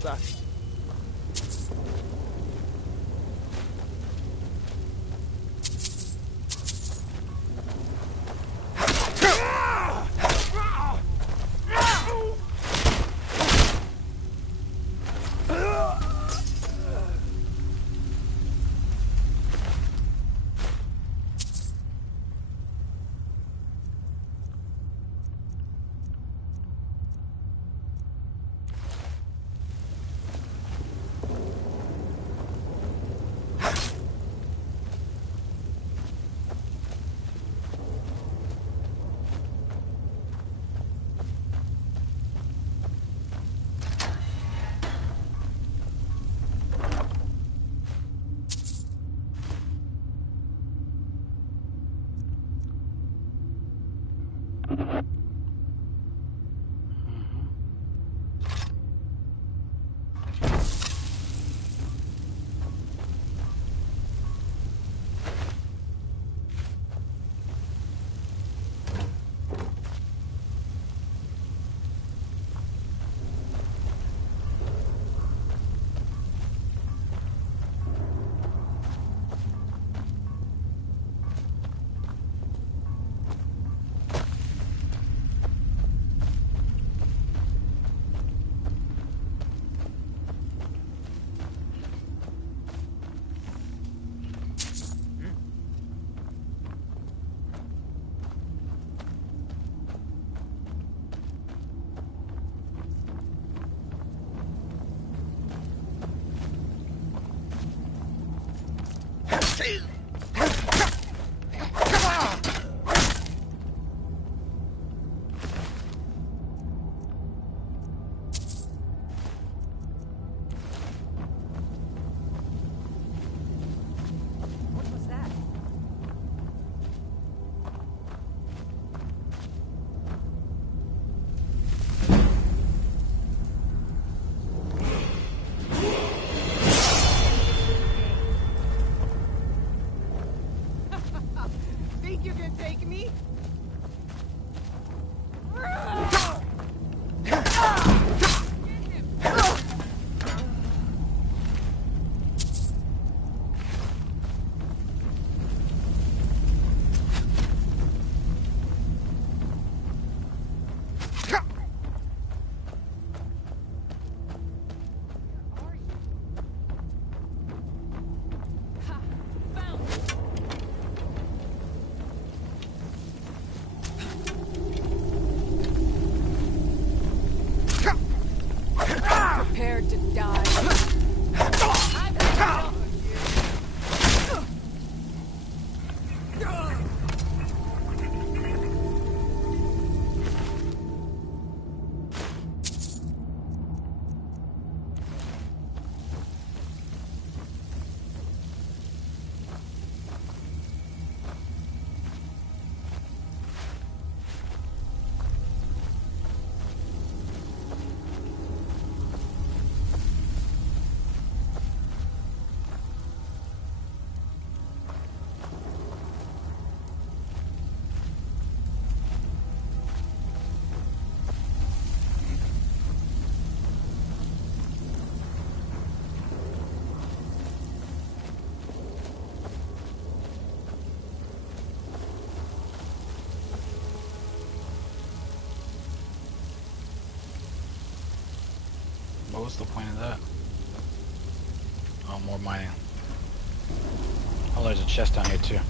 stuck. Think you can take me? Prepared to die. I've had enough of you. What was the point of that? Oh, more mining. Oh, there's a chest down here too.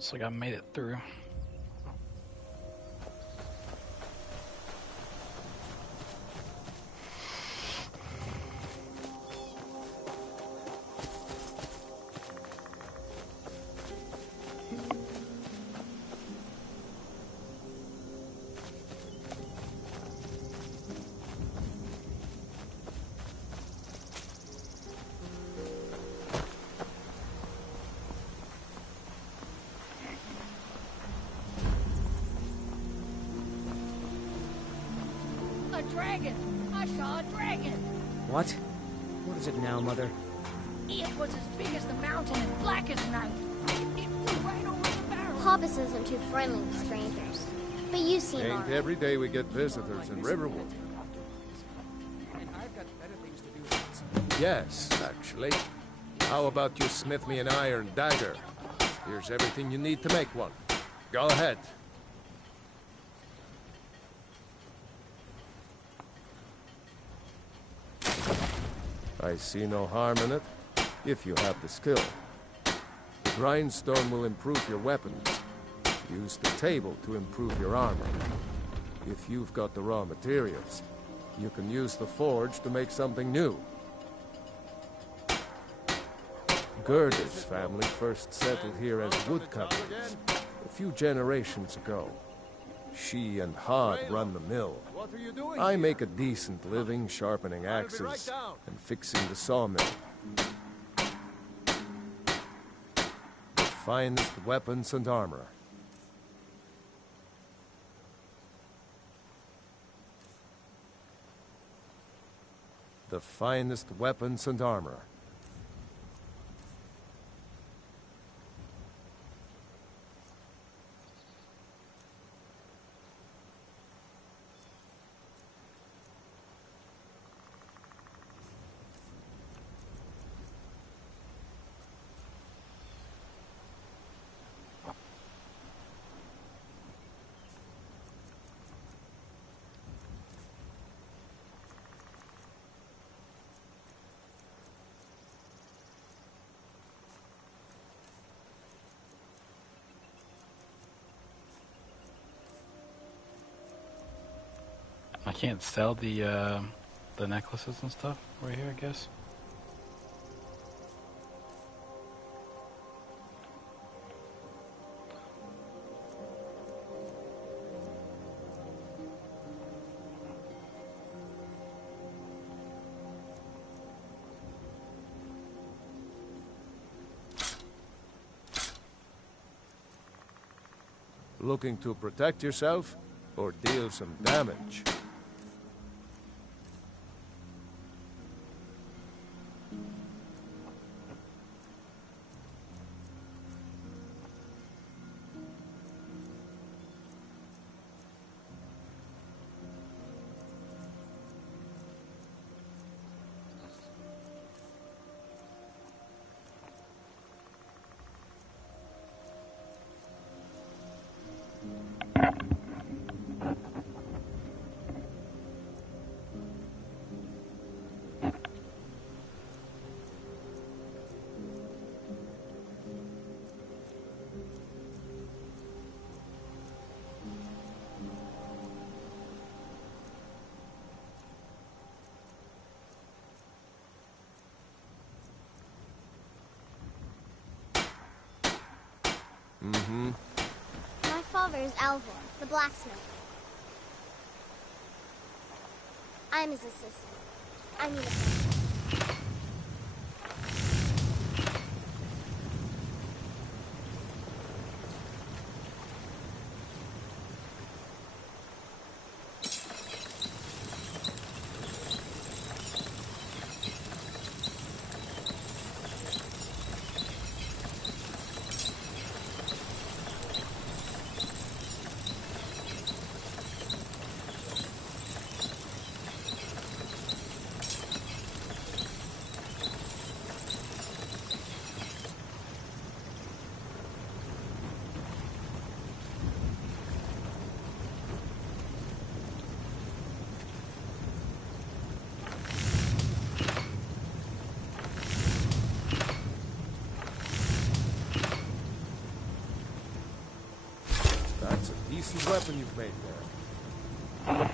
looks like I made it through. A dragon! I saw a dragon! What? What is it now, Mother? It was as big as the mountain and black as night. It flew right over the barrel. Hobbs isn't too friendly with strangers. But you seem Ain't alright. every day we get visitors in Riverwood. I've got better things to do. Yes, actually. How about you smith me an iron dagger? Here's everything you need to make one. Go ahead. I see no harm in it, if you have the skill. The grindstone will improve your weapons. Use the table to improve your armor. If you've got the raw materials, you can use the forge to make something new. Gerda's family first settled here as woodcutters a few generations ago. She and Hod run the mill. I make a decent living sharpening axes and fixing the sawmill. The finest weapons and armor. The finest weapons and armor. I can't sell the necklaces and stuff right here, I guess. Looking to protect yourself or deal some damage? Mm-hmm. My father is Alvor, the blacksmith. I'm his assistant. I need a... impressive weapon you've made there.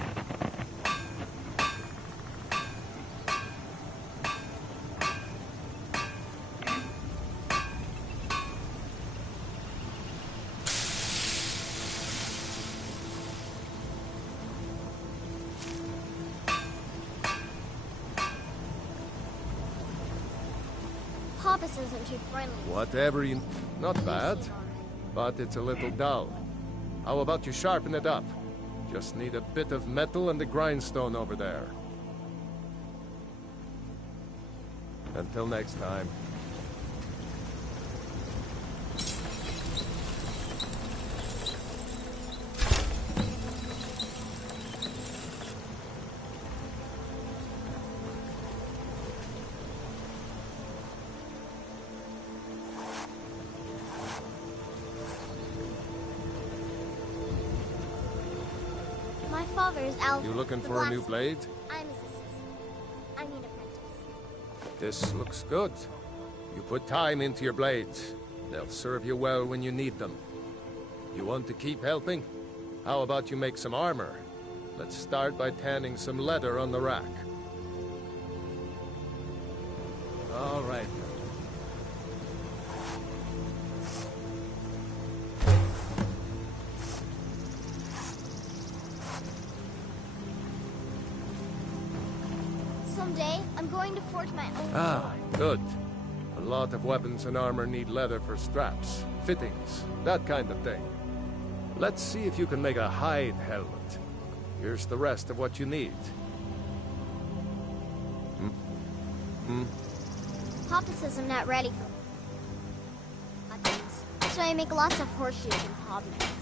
Papas isn't too friendly. Whatever you... Not bad, but it's a little dull. How about you sharpen it up? Just need a bit of metal and the grindstone over there. Until next time. My father is Alfred. You looking the for a new blacksmith. blade? I'm his assistant. I mean apprentice. This looks good. You put time into your blades. They'll serve you well when you need them. You want to keep helping? How about you make some armor? Let's start by tanning some leather on the rack. All right. Someday, I'm going to forge my own Ah, sword. good. A lot of weapons and armor need leather for straps, fittings, that kind of thing. Let's see if you can make a hide helmet. Here's the rest of what you need. Papa says I'm not ready for weapons, so I make lots of horseshoes and hobnails.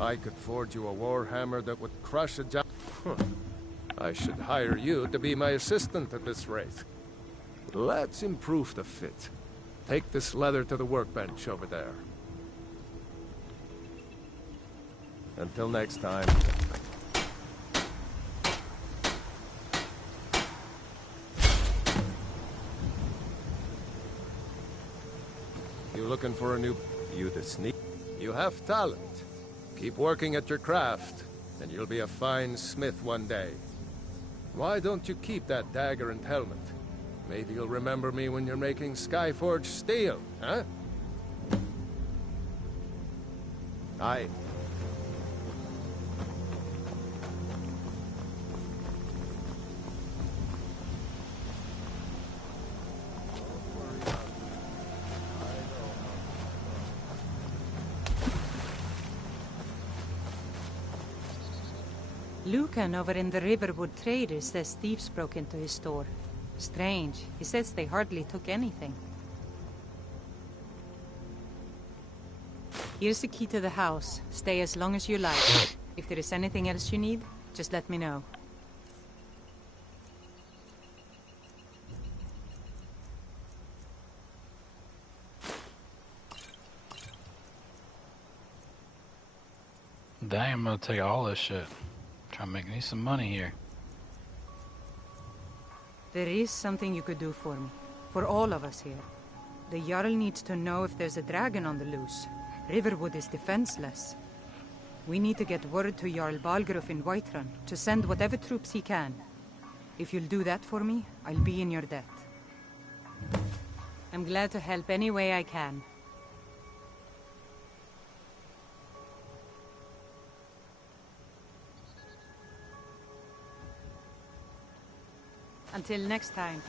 I could forge you a warhammer that would crush a giant. I should hire you to be my assistant at this rate. Let's improve the fit. Take this leather to the workbench over there. Until next time. You looking for a new... You the sneak? You have talent. Keep working at your craft, and you'll be a fine smith one day. Why don't you keep that dagger and helmet? Maybe you'll remember me when you're making Skyforge steel, huh? Aye. Lucan over in the Riverwood Traders says thieves broke into his store. Strange. He says they hardly took anything. Here's the key to the house. Stay as long as you like. If there is anything else you need, just let me know. Dang, I'm gonna take all this shit. Try to make me some money here. There is something you could do for me. For all of us here. The Jarl needs to know if there's a dragon on the loose. Riverwood is defenseless. We need to get word to Jarl Balgruuf in Whiterun to send whatever troops he can. If you'll do that for me, I'll be in your debt. I'm glad to help any way I can. Until next time.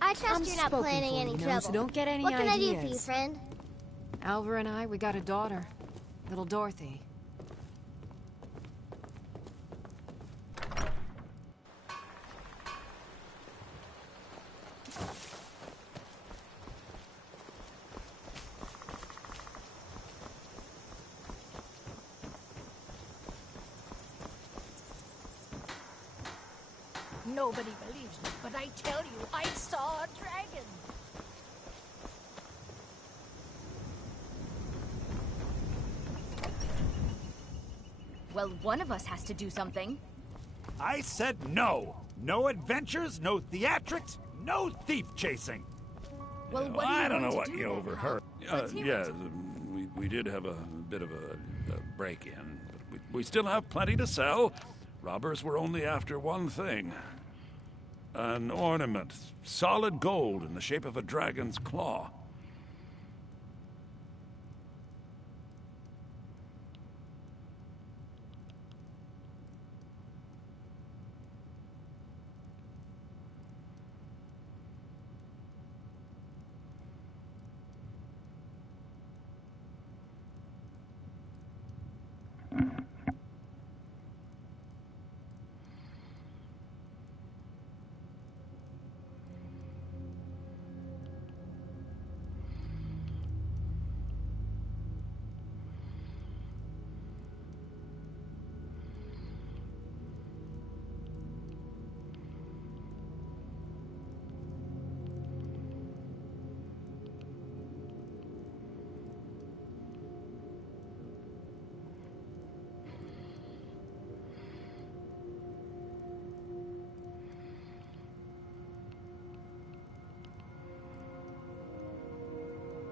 I trust you're not spoken planning for, any you know, trouble. so don't get any What can I do for you, ideas. friend? Alvar and I, we got a daughter. Little Dorothy. Nobody believes me, but I tell you, I saw a dragon. Well, one of us has to do something. I said no. No adventures, no theatrics, no thief chasing. Well, what I are you don't going know to what do you then? overheard. Let's hear Yeah, it. we did have a bit of a break-in. But we still have plenty to sell. Robbers were only after one thing. An ornament. Solid gold in the shape of a dragon's claw.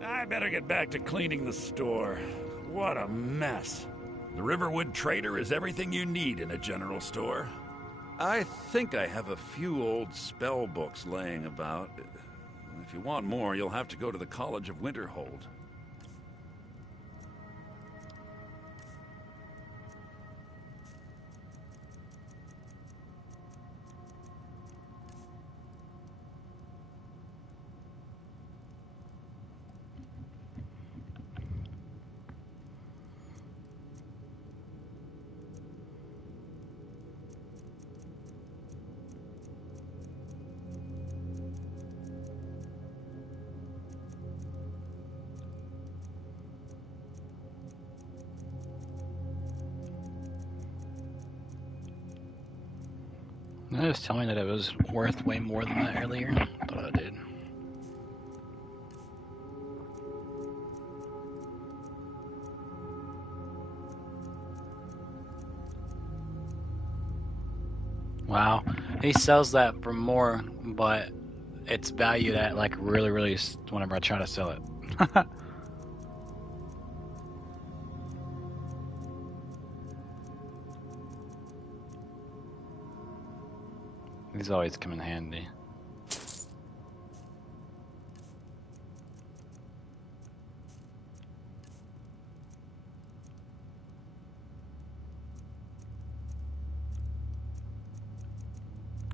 I better get back to cleaning the store. What a mess. The Riverwood Trader is everything you need in a general store. I think I have a few old spell books laying about. If you want more, you'll have to go to the College of Winterhold. Did I just tell me that it was worth way more than that earlier? I thought I did. Wow, he sells that for more, but it's valued at like really whenever I try to sell it. These always come in handy.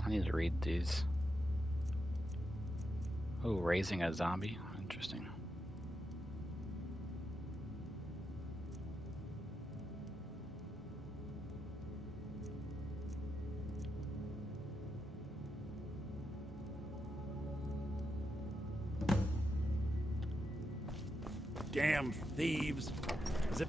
I need to read these. Oh, raising a zombie. Interesting. Damn thieves. As if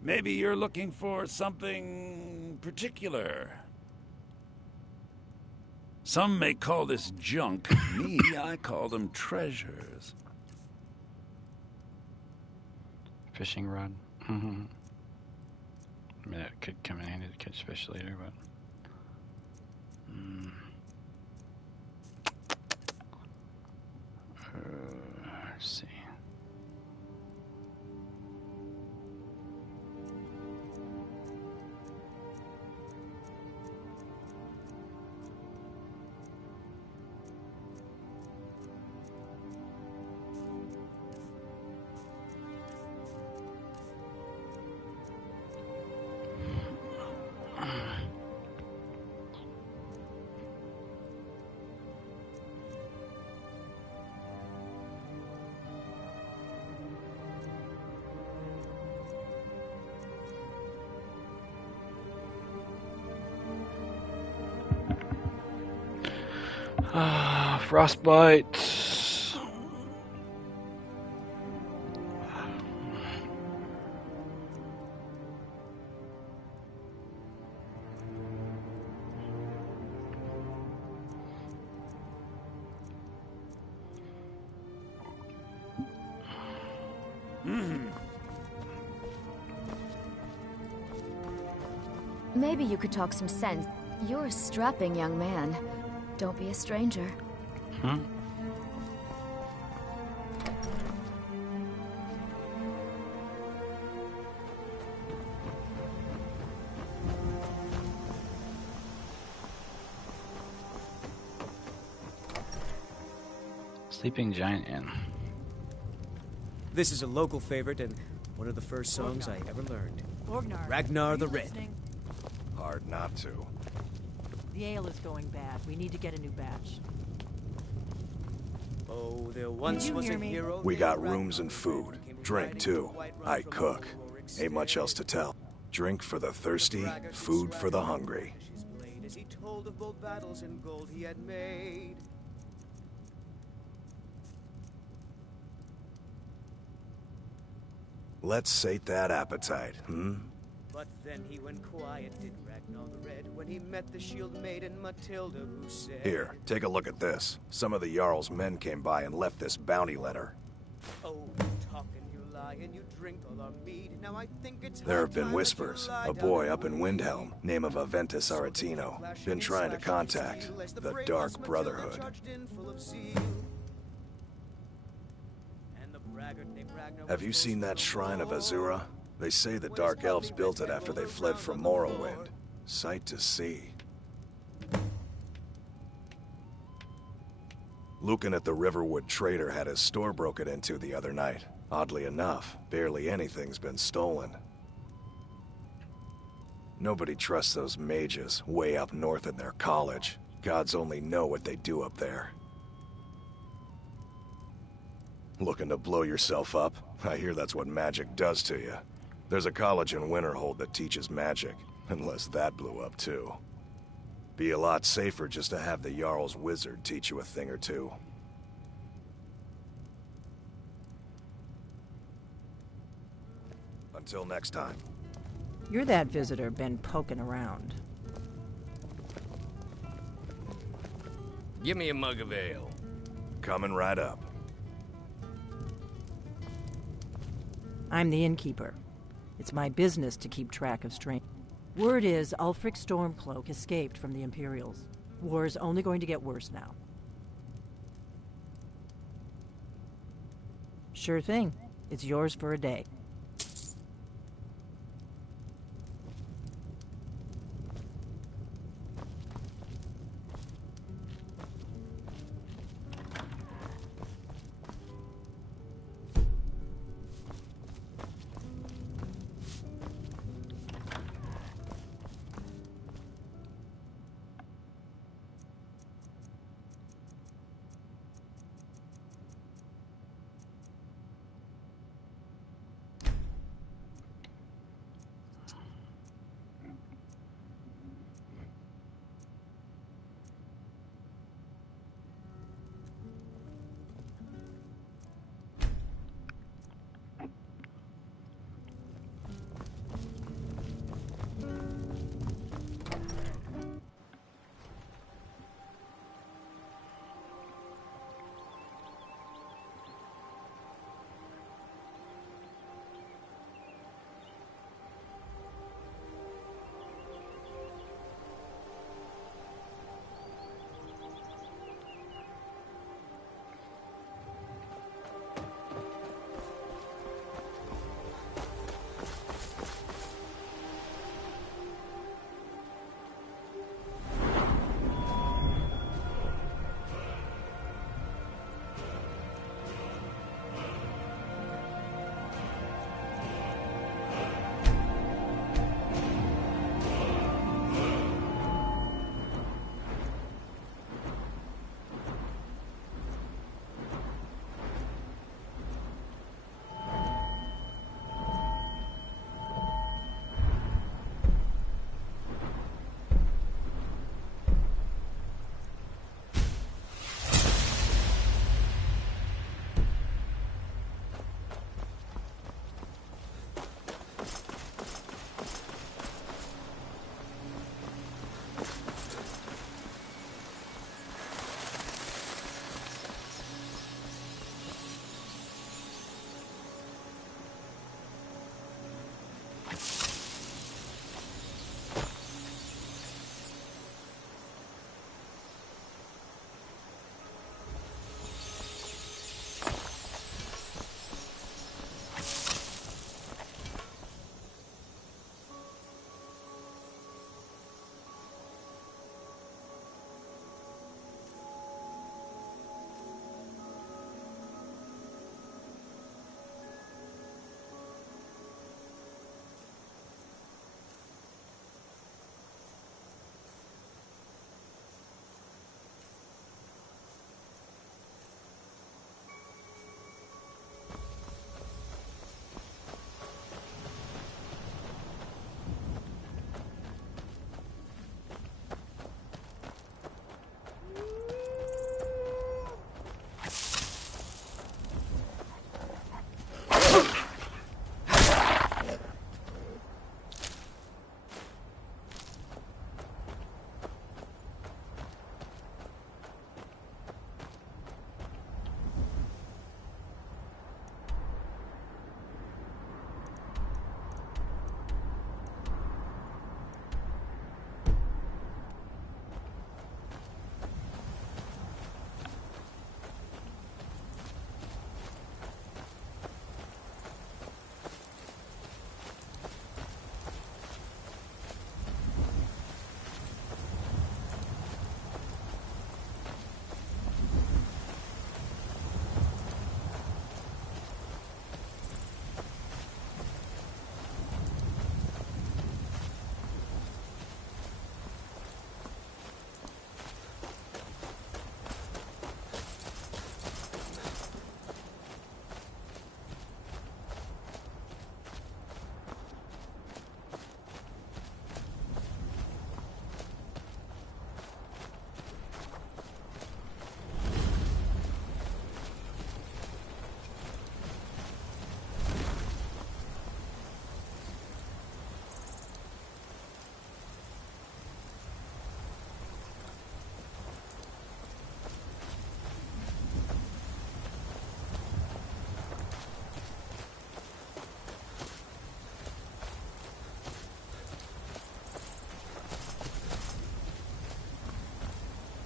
maybe you're looking for something particular. Some may call this junk. Me, I call them treasures. Fishing rod. I mean, it could come in handy to catch fish later, but... let's see. Frostbite. Maybe you could talk some sense. You're a strapping young man. Don't be a stranger. Hmm? Sleeping Giant Inn. This is a local favorite and one of the first songs I ever learned. Orgnar, Ragnar are the you Red. listening? Hard not to. The ale is going bad. We need to get a new batch. Oh, there once you was hear a me? hero. We named got Ragnar rooms the and Red, food. who came Drink, riding too. with a white I rod from cook. Ulrich's Ain't much stable. else to tell. Drink for the thirsty, Braggart who food for the swaggered hungry. his blade as he told of bold battles and gold he had made. Let's sate that appetite, hmm? But then he went quiet, did Ragnar the Red, when he met the shield maiden Matilda, who said, Here, take a look at this. Some of the Jarl's men came by and left this bounty letter. "Oh, you talk and you lie and you drink all our mead. Now I think it's There high have been time that you whispers. lie A down boy and up in bleed." Windhelm, name of Aventus So they Aretino, clashing been and trying to slashing contact steel as the brainless Dark Matilda Brotherhood. charged in full of zeal. And the braggart named Ragnar Have you was seen that boasting shrine of more. Azura? They say the Dark Elves built it after they fled from Morrowind. Sight to see. Lucan at the Riverwood Trader had his store broken into the other night. Oddly enough, barely anything's been stolen. Nobody trusts those mages way up north in their college. Gods only know what they do up there. Looking to blow yourself up? I hear that's what magic does to you. There's a college in Winterhold that teaches magic, unless that blew up too. Be a lot safer just to have the Jarl's wizard teach you a thing or two. Until next time. You're that visitor been poking around. Give me a mug of ale. Coming right up. I'm the innkeeper. It's my business to keep track of strange. Word is Ulfric Stormcloak escaped from the Imperials. War's only going to get worse now. Sure thing. It's yours for a day.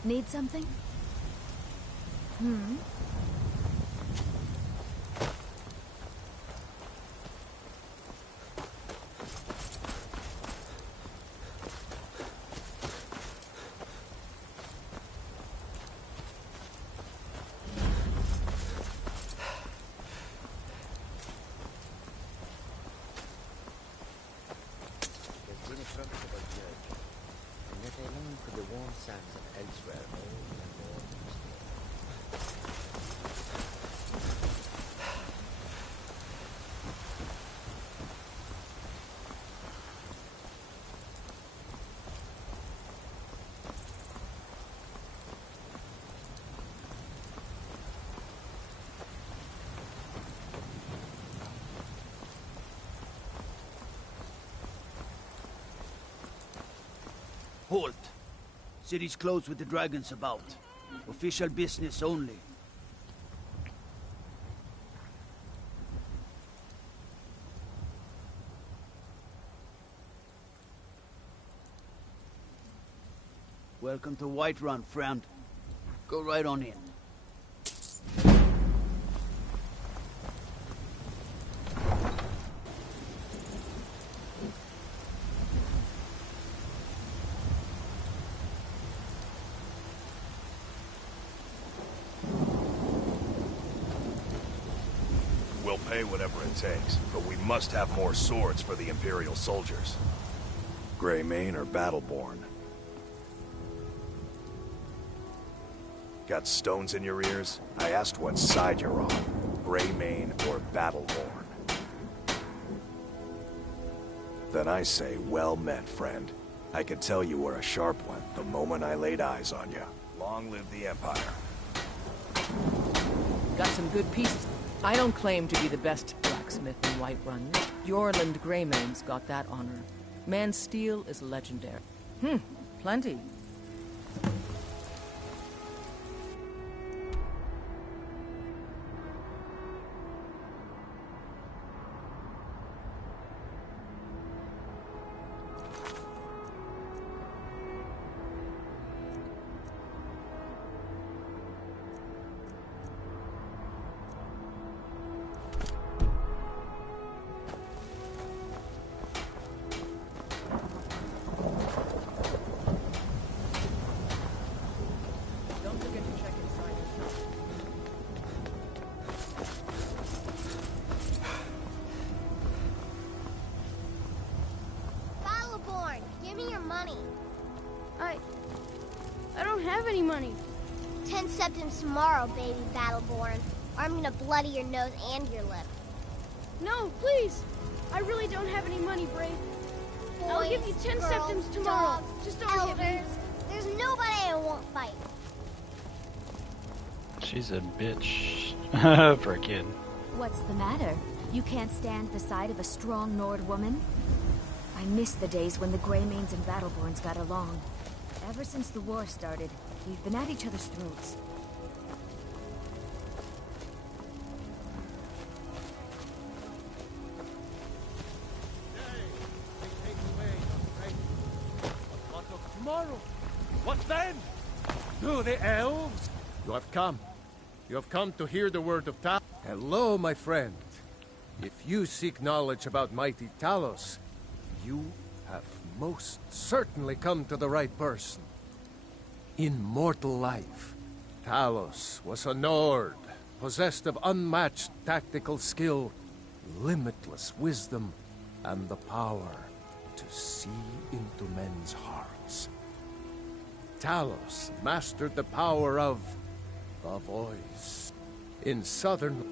Need something? Hmm? Halt! City's closed with the dragons about. Official business only. Welcome to Whiterun, friend. Go right on in. We'll pay whatever it takes, but we must have more swords for the Imperial soldiers. Greymane or Battleborn? Got stones in your ears? I asked what side you're on. Greymane or Battleborn? Then I say, well met, friend. I could tell you were a sharp one the moment I laid eyes on you. Long live the Empire. Got some good pieces. I don't claim to be the best blacksmith in Whiterun. Jorland Greymane's got that honor. Man's steel is legendary. Plenty. Battleborn, give me your money. I don't have any money. 10 septims tomorrow, baby Battleborn. Or I'm gonna bloody your nose and your lip. No, please. I really don't have any money, Brave. I'll give you 10 girls, septims tomorrow. dogs, Just don't hit me. elders. There's nobody I won't fight. She's a bitch for a kid. What's the matter? You can't stand the sight of a strong Nord woman? I miss the days when the Greymanes and Battleborns got along. Ever since the war started, we've been at each other's throats. Tomorrow. What then? Do the elves? You have come. You have come to hear the word of Talos. Hello, my friend. If you seek knowledge about mighty Talos, you have most certainly come to the right person. In mortal life, Talos was a Nord, possessed of unmatched tactical skill, limitless wisdom, and the power to see into men's hearts. Talos mastered the power of the voice in southern.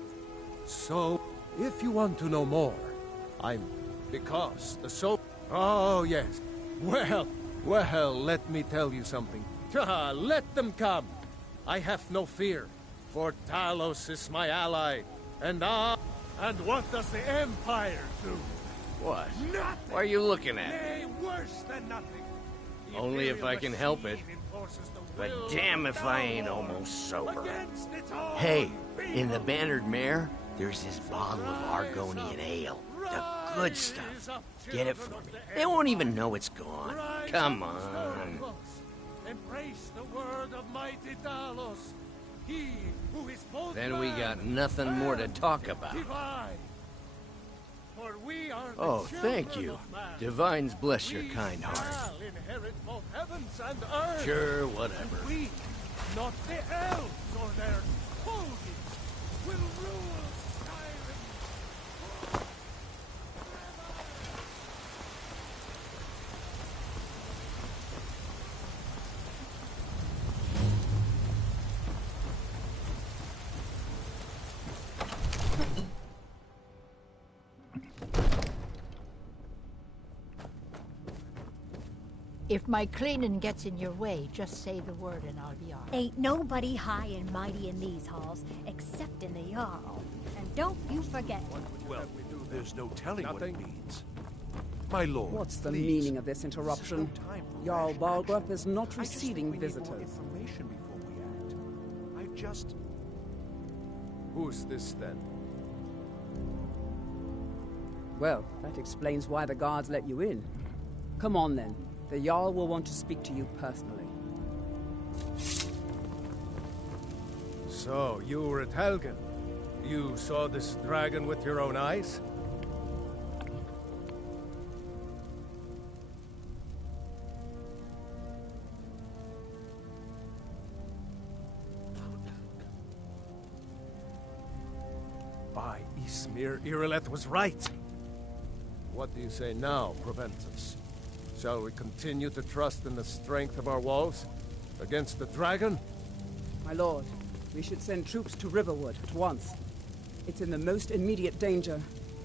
So, if you want to know more, because the soul. Oh, yes. Well, let me tell you something. Let them come. I have no fear, for Talos is my ally, and I... And what does the Empire do? What? Nothing! What are you looking at? Nay, worse than nothing. The Only if I can help it. machine enforces the But will damn of if I ain't Battleborn almost sober. against its own Hey, people. in the Bannered Mare, there's this bottle of Argonian ale. The good stuff. Get it for me. They won't even know it's gone. Come on. Embrace the word of mighty Talos. He who is both Then we man got nothing more to and talk about. divine. For we are the Oh, thank children you. of man. Divines bless your We kind heart. shall inherit both heavens and earth. Sure, whatever. And we, not the elves or their holdings, will rule Skyrim. If my cleaning gets in your way, just say the word and I'll be on. Ain't nobody high and mighty in these halls, except in the Jarl. And don't you forget. Well, there's no telling what it means. My lord, What's the please. meaning of this interruption? Jarl Balgrup is not receiving visitors. Information before we act. I've just... Who's this then? Well, that explains why the guards let you in. Come on then. The Jarl will want to speak to you personally. So, you were at Helgen. You saw this dragon with your own eyes? By Ismir, Irileth was right. What do you say now, Proventus? Shall we continue to trust in the strength of our walls? Against the dragon? My lord, we should send troops to Riverwood at once. It's in the most immediate danger.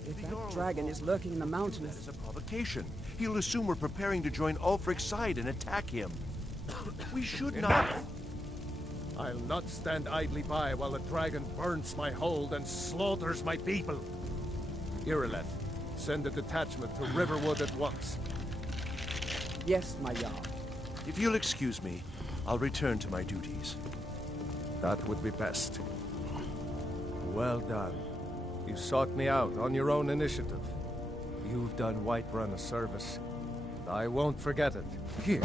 If that dragon is lurking in the mountains... That is a provocation. He'll assume we're preparing to join Ulfric's side and attack him. We should not... I'll not stand idly by while the dragon burns my hold and slaughters my people. Irileth, send a detachment to Riverwood at once. Yes, my Jarl. If you'll excuse me, I'll return to my duties. That would be best. Well done. You sought me out on your own initiative. You've done Whiterun a service. I won't forget it. Here,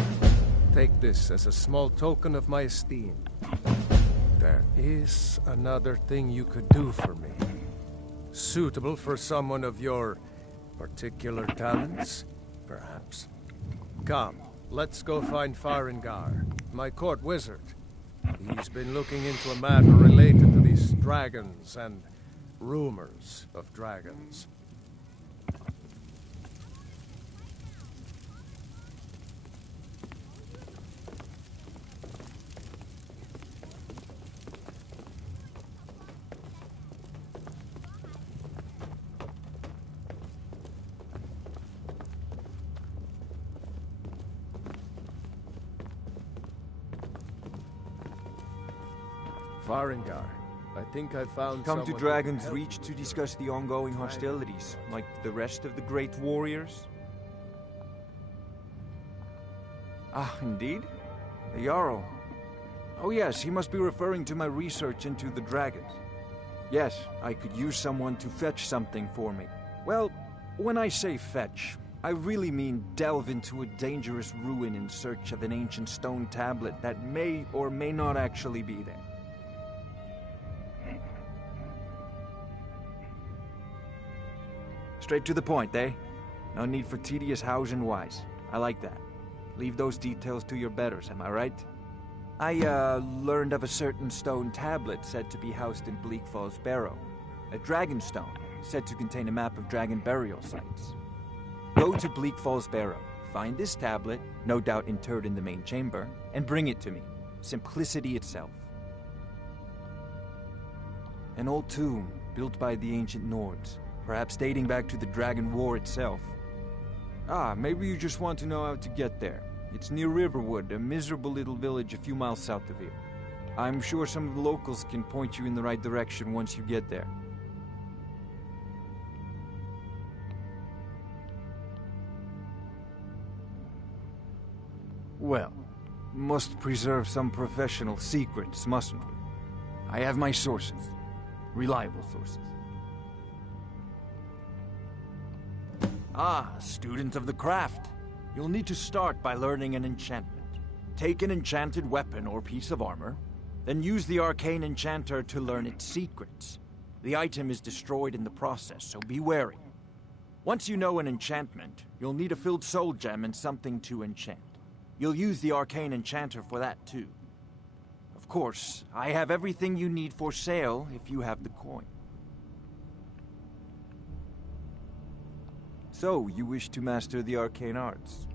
take this as a small token of my esteem. There is another thing you could do for me. Suitable for someone of your particular talents, perhaps. Come, let's go find Farengar, my court wizard. He's been looking into a matter related to these dragons and rumors of dragons. Farengar, I think I found Come to someone Dragon's who can help Reach to discuss the ongoing hostilities, like the rest of the great warriors? Ah, indeed? The Jarl. Oh yes, he must be referring to my research into the dragons. Yes, I could use someone to fetch something for me. Well, when I say fetch, I really mean delve into a dangerous ruin in search of an ancient stone tablet that may or may not actually be there. Straight to the point, eh? No need for tedious hows and whys. I like that. Leave those details to your betters, am I right? I, learned of a certain stone tablet said to be housed in Bleak Falls Barrow. A dragon stone, said to contain a map of dragon burial sites. Go to Bleak Falls Barrow, find this tablet, no doubt interred in the main chamber, and bring it to me. Simplicity itself. An old tomb, built by the ancient Nords, perhaps dating back to the Dragon War itself. Ah, maybe you just want to know how to get there. It's near Riverwood, a miserable little village a few miles south of here. I'm sure some of the locals can point you in the right direction once you get there. Well, must preserve some professional secrets, mustn't we? I have my sources. Reliable sources. Ah, student of the craft. You'll need to start by learning an enchantment. Take an enchanted weapon or piece of armor, then use the arcane enchanter to learn its secrets. The item is destroyed in the process, so be wary. Once you know an enchantment, you'll need a filled soul gem and something to enchant. You'll use the arcane enchanter for that too. Of course, I have everything you need for sale if you have the coin. So, you wish to master the arcane arts?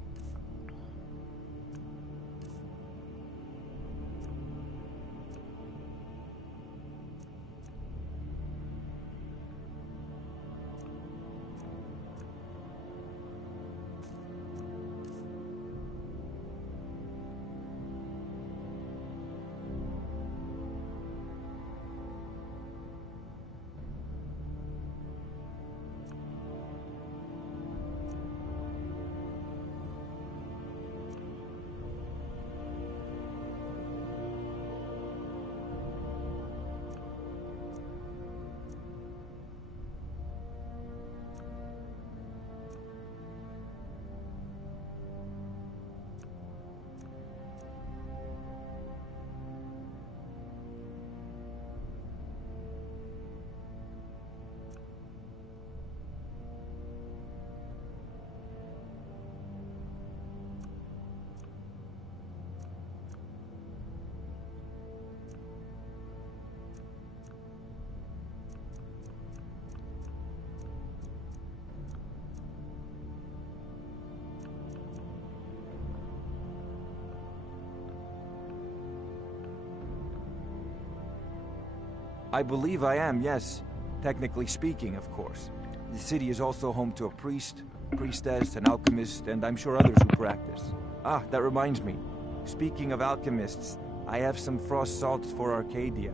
I believe I am, yes. Technically speaking, of course. The city is also home to a priest, priestess, an alchemist, and I'm sure others who practice. Ah, that reminds me. Speaking of alchemists, I have some frost salts for Arcadia.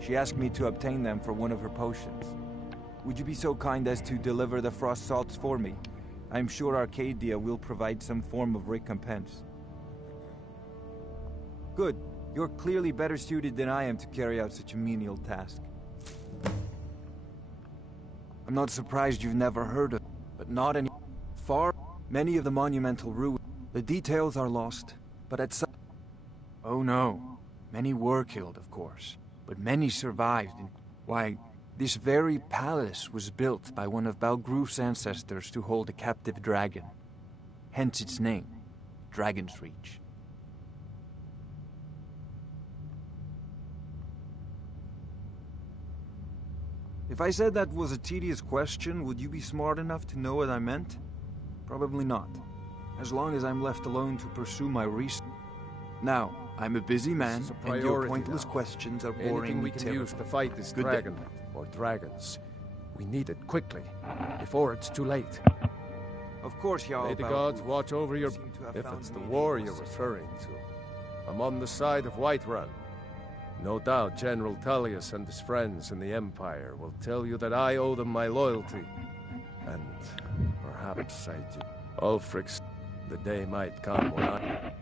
She asked me to obtain them for one of her potions. Would you be so kind as to deliver the frost salts for me? I'm sure Arcadia will provide some form of recompense. Good. You're clearly better suited than I am to carry out such a menial task. I'm not surprised you've never heard of it, but not any... Many of the monumental ruins. The details are lost, but at some... Oh no. Many were killed, of course, but many survived. Why, this very palace was built by one of Balgruf's ancestors to hold a captive dragon. Hence its name, Dragon's Reach. If I said that was a tedious question, would you be smart enough to know what I meant? Probably not. As long as I'm left alone to pursue my research. Now, I'm a busy man, and your pointless questions are boring Anything we can use to fight this dragon, or dragons. We need it quickly, before it's too late. Of course, Jarl. May the gods watch over your... If it's the war you're referring to, I'm on the side of Whiterun. No doubt General Tullius and his friends in the Empire will tell you that I owe them my loyalty. And perhaps I do. Ulfric's... The day might come when I...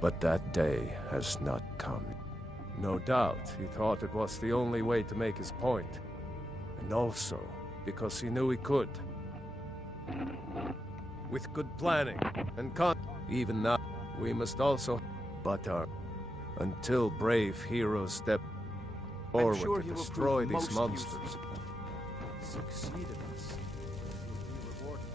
But that day has not come. No doubt he thought it was the only way to make his point. And also because he knew he could. With good planning and even now, we must also... But until brave heroes step forward to destroy these monsters. Succeed in this. You'll be rewarded.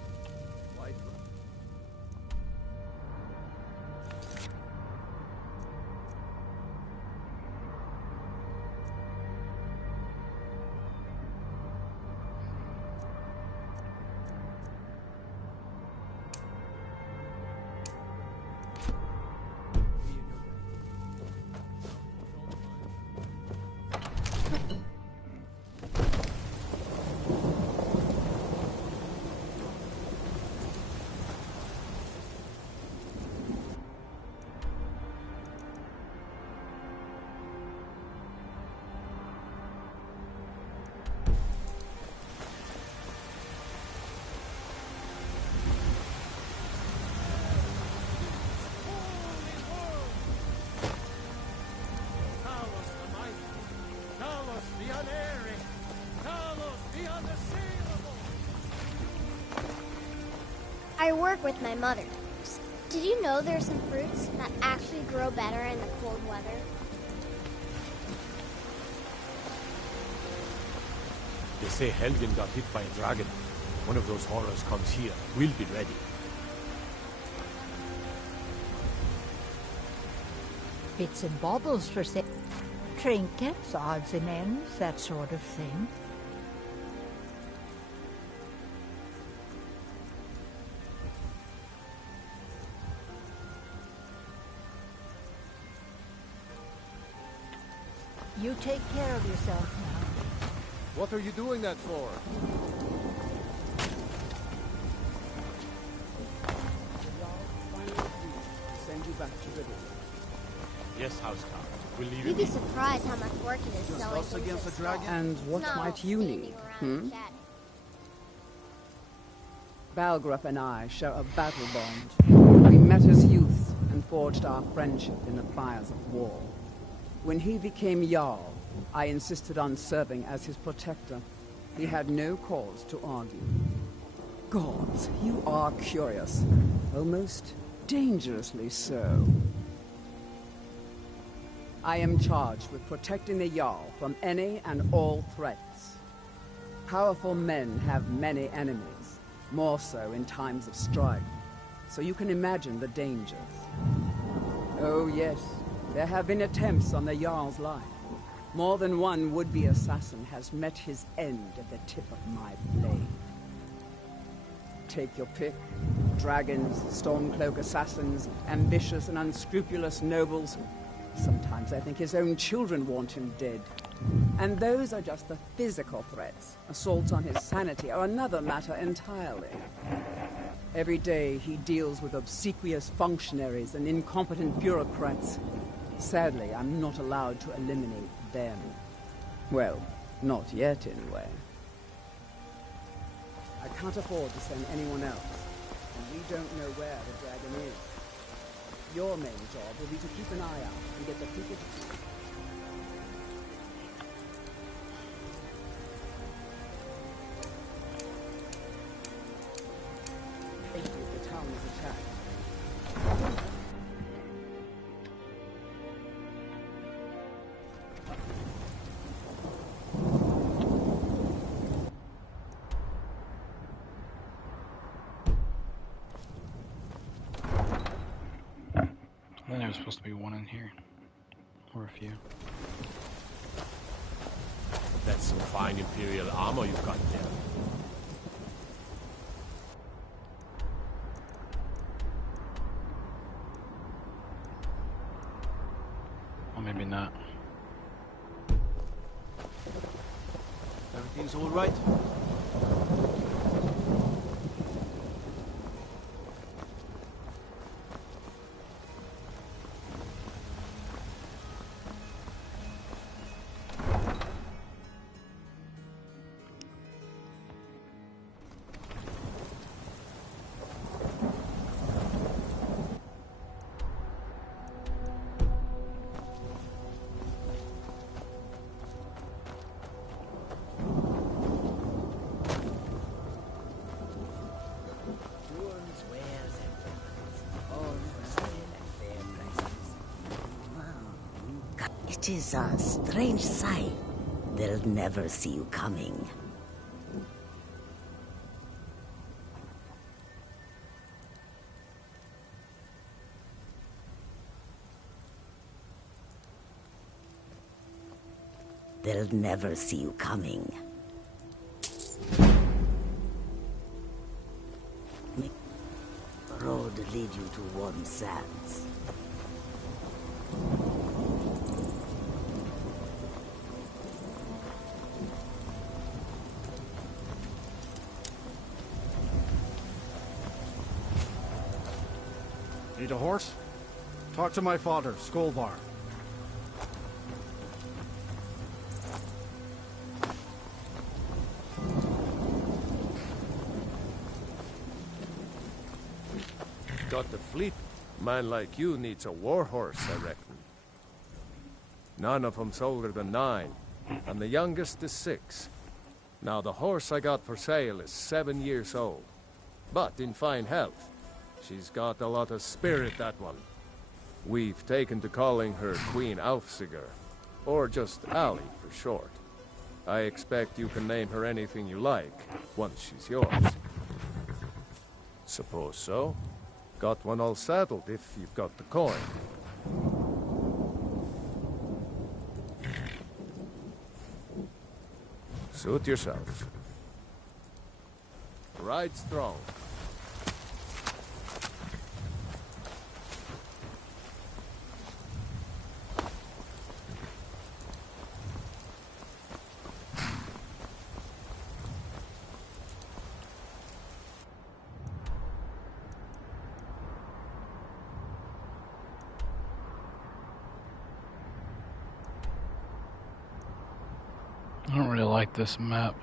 I work with my mother. Did you know there are some fruits that actually grow better in the cold weather? They say Helgen got hit by a dragon. One of those horrors comes here. We'll be ready. Bits and baubles for sale. Trinkets, odds and ends, that sort of thing. You take care of yourself now. What are you doing that for? Send you back to Riverwood. Yes, Housecarl. We'll leave You'd it. be surprised how much work it is Just selling us things against at the dragon? stall. And what It's not all might you standing need? around chatting. Balgrup and I share a battle bond. We met as youth and forged our friendship in the fires of war. When he became Jarl, I insisted on serving as his protector. He had no cause to argue. Gods, you are curious. Almost dangerously so. I am charged with protecting the Jarl from any and all threats. Powerful men have many enemies, more so in times of strife, so you can imagine the dangers. Oh yes, there have been attempts on the Jarl's life. More than one would-be assassin has met his end at the tip of my blade. Take your pick. Dragons, Stormcloak assassins, ambitious and unscrupulous nobles. Sometimes I think his own children want him dead. And those are just the physical threats. Assaults on his sanity are another matter entirely. Every day he deals with obsequious functionaries and incompetent bureaucrats. Sadly, I'm not allowed to eliminate them. Well, not yet anyway. I can't afford to send anyone else, and we don't know where the dragon is. Your main job will be to keep an eye out and get the people to... If the town is attacked. I think there's supposed to be one in here. Or a few. That's some fine Imperial armor you've got there. Or maybe not. Everything's all right? It is a strange sight. They'll never see you coming. They'll never see you coming. The road lead you to warm sands. Need a horse? Talk to my father, Skolvar. Got the fleet. Man like you needs a war horse, I reckon. None of 'em's older than 9, and the youngest is 6. Now the horse I got for sale is 7 years old, but in fine health. She's got a lot of spirit, that one. We've taken to calling her Queen Aufsiger, or just Allie for short. I expect you can name her anything you like, once she's yours. Suppose so. Got one all settled if you've got the coin. Suit yourself. Ride strong. I don't really like this map.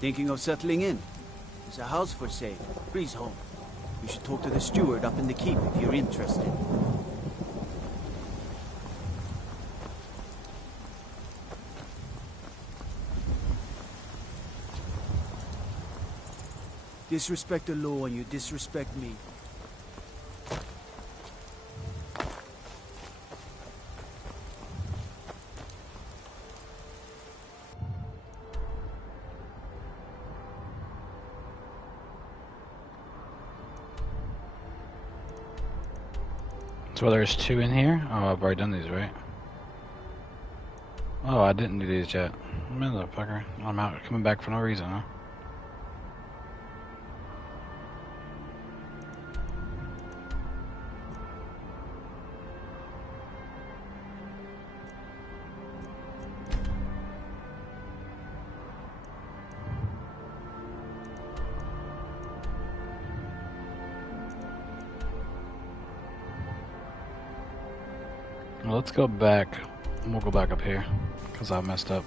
Thinking of settling in? There's a house for sale. Breeze home. You should talk to the steward up in the keep if you're interested. Disrespect the law and you disrespect me. So there's two in here? Oh, I've already done these, right? Oh, I didn't do these yet. Motherfucker. I'm out coming back for no reason, huh? let's go back. We'll go back up here because I messed up.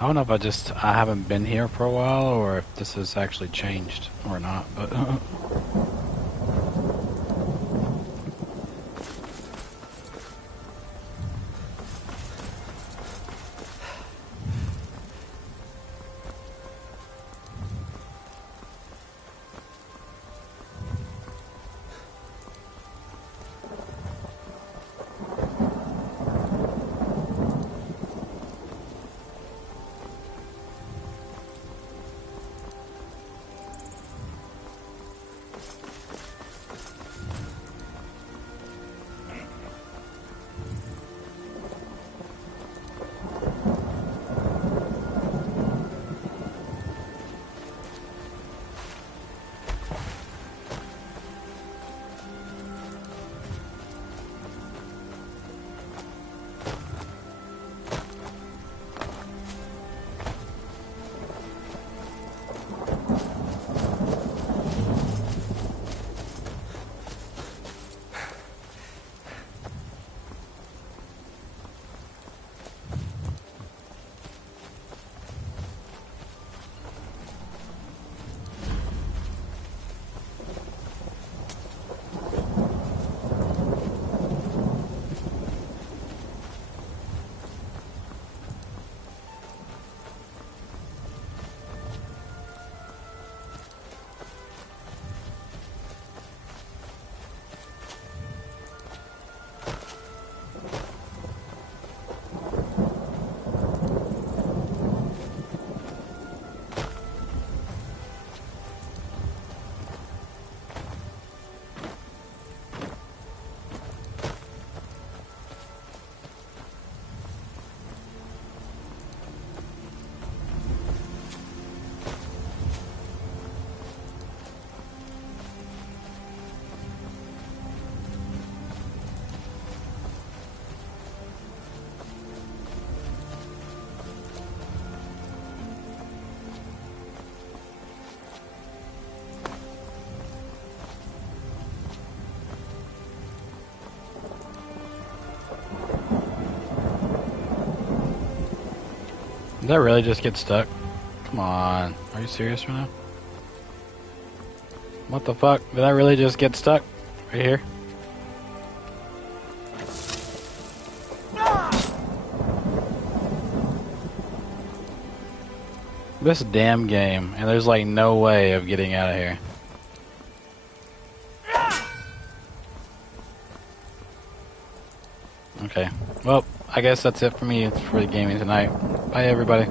I don't know if I haven't been here for a while or if this has actually changed or not, but did that really just get stuck? Come on, are you serious right now? What the fuck? Did I really just get stuck? Right here? This damn game, and there's like no way of getting out of here. Okay, well, I guess that's it for me for the gaming tonight. Bye everybody.